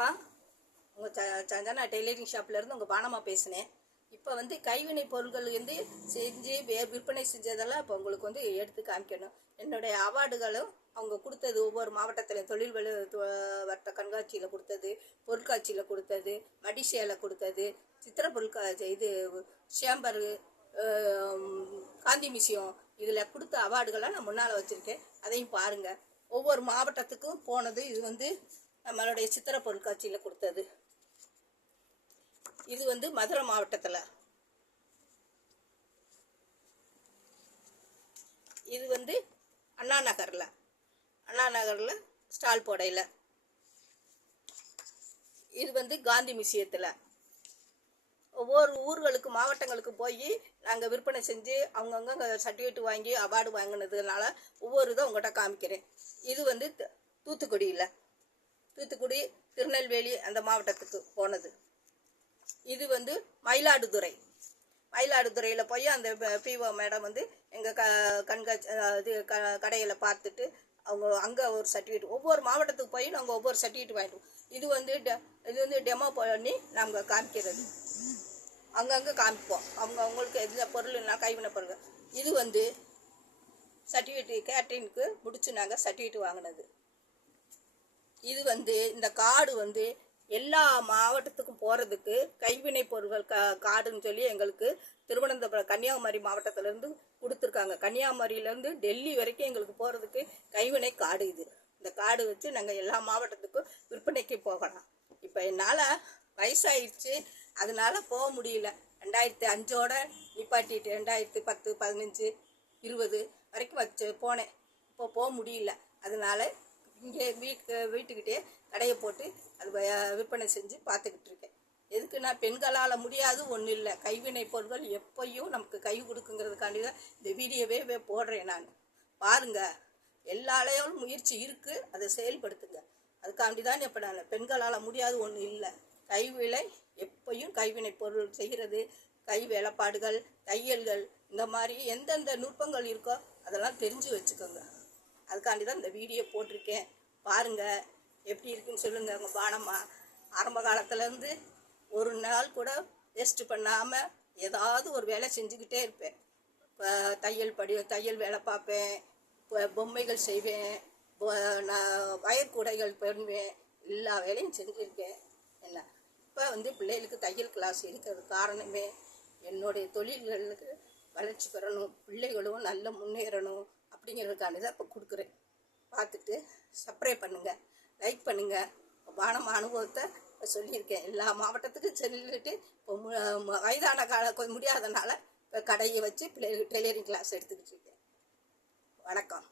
வணக்கம். உங்கள் சஞ்சனா டெய்லரிங் ஷாப்லேருந்து உங்கள் பானம்மா பேசினேன். இப்போ வந்து கைவினை பொருட்கள் வந்து செஞ்சு விற்பனை செஞ்சதெல்லாம் இப்போ உங்களுக்கு வந்து எடுத்து காமிக்கணும். என்னுடைய அவார்டுகளும் அவங்க கொடுத்தது ஒவ்வொரு மாவட்டத்திலையும் தொழில் வட்ட கண்காட்சியில் கொடுத்தது, பொருட்காட்சியில் கொடுத்தது, மடிசேலை கொடுத்தது, சித்திர பொருட்காட்சி, இது சேம்பர், காந்தி மியூசியம், இதில் கொடுத்த அவார்டுகளை நான் முன்னால் வச்சுருக்கேன். அதையும் பாருங்கள். ஒவ்வொரு மாவட்டத்துக்கும் போனது. இது வந்து நம்மளுடைய சித்திர பொருட்காட்சியில் கொடுத்தது. இது வந்து மதுரை மாவட்டத்தில், இது வந்து அண்ணா நகரில் ஸ்டால் போடையில், இது வந்து காந்தி மியூசியத்தில். ஒவ்வொரு ஊர்களுக்கு மாவட்டங்களுக்கு போய் நாங்கள் விற்பனை செஞ்சு அவங்கவுங்க சர்டிஃபிகேட் வாங்கி அவார்டு வாங்கினதுனால ஒவ்வொரு இதை உங்கள்கிட்ட காமிக்கிறேன். இது வந்து தூத்துக்குடி, திருநெல்வேலி அந்த மாவட்டத்துக்கு போனது. இது வந்து மயிலாடுதுறையில் போய் அந்த பிஓ மேடம் வந்து எங்கள் கண்காட்சி இது கடையில் பார்த்துட்டு அவங்க அங்கே ஒரு சர்டிஃபிகேட், ஒவ்வொரு மாவட்டத்துக்கு போய் நாங்கள் ஒவ்வொரு சர்டிஃபிகேட் வாங்கிடுவோம். இது வந்து டெமோ பண்ணி நாங்கள் காமிக்கிறது, அங்கங்கே காமிப்போம். அவங்களுக்கு எந்த பொருள்னா கைவினை பொருள். இது வந்து சர்டிஃபிகேட் கேட்டரிங்க்கு முடிச்சு நாங்கள் சர்டிஃபிகேட் வாங்கினது. இது வந்து இந்த கார்டு வந்து எல்லா மாவட்டத்துக்கும் போகிறதுக்கு கைவினை பொருட்கள் கார்டுன்னு சொல்லி எங்களுக்கு திருவனந்தபுரம், கன்னியாகுமரி மாவட்டத்திலேருந்து கொடுத்துருக்காங்க. கன்னியாகுமரியிலேருந்து டெல்லி வரைக்கும் எங்களுக்கு போகிறதுக்கு கைவினை கார்டு. இந்த கார்டு வச்சு நாங்கள் எல்லா மாவட்டத்துக்கும் விற்பனைக்கு போகலாம். இப்போ என்னால் வயசாகிடுச்சு, அதனால் போக முடியல. 2005 நிப்பாட்டிட்டு 2010, 15, 20 வரைக்கும் போனேன். இப்போ போக முடியல. அதனால் இங்கே வீட்டுக்கிட்டே கடையை போட்டு அது விற்பனை செஞ்சு பார்த்துக்கிட்டு இருக்கேன். எதுக்குன்னா பெண்களால் முடியாது ஒன்றும் இல்லை. கைவினை பொருட்கள் எப்பயும் நமக்கு கை கொடுக்குங்கிறதுக்காண்டி தான் இந்த வீடியோவே போடுறேன் நான். பாருங்கள், எல்லாரையும் முயற்சி இருக்குது, அதை செயல்படுத்துங்க. அதுக்காண்டி தான் இப்போ நான் பெண்களால் முடியாது ஒன்றும் இல்லை. கைவினை எப்பயும் கைவினை பொருள் செய்கிறது, கை வேலைப்பாடுகள், தையல்கள், இந்த மாதிரி எந்தெந்த நுட்பங்கள் இருக்கோ அதெல்லாம் தெரிஞ்சு வச்சுக்கோங்க. அதுக்காண்டி தான் இந்த வீடியோ போட்டிருக்கேன். பாருங்கள், எப்படி இருக்குன்னு சொல்லுங்கள். உங்கள் பானம்மா ஆரம்ப காலத்துலேருந்து ஒரு நாள் கூட வேஸ்ட்டு பண்ணாமல் ஏதாவது ஒரு வேலை செஞ்சுக்கிட்டே இருப்பேன். தையல் வேலை பார்ப்பேன், பொம்மைகள் செய்வேன், நான் வயற்கூடைகள் பண்ணுவேன், எல்லா வேலையும் செஞ்சுருக்கேன். என்ன இப்போ வந்து பிள்ளைகளுக்கு தையல் கிளாஸ் இருக்கிறது காரணமே என்னுடைய தொழில்களுக்கு வளர்ச்சி பெறணும், பிள்ளைகளும் நல்ல முன்னேறணும் அப்படிங்கிறதுக்காண்டி தான் இப்போ கொடுக்குறேன். பார்த்துட்டு சப்ஸ்கிரைப் பண்ணுங்கள், லைக் பண்ணுங்கள். பானம்மா அனுபவத்தை இப்போ சொல்லியிருக்கேன். எல்லா மாவட்டத்துக்கும் சொல்லிட்டு இப்போ வயதான கொஞ்சம் முடியாதனால இப்போ கடையை வச்சு பிள்ளைகளுக்கு டெய்லரிங் கிளாஸ் எடுத்துக்கிட்டு இருக்கேன். வணக்கம்.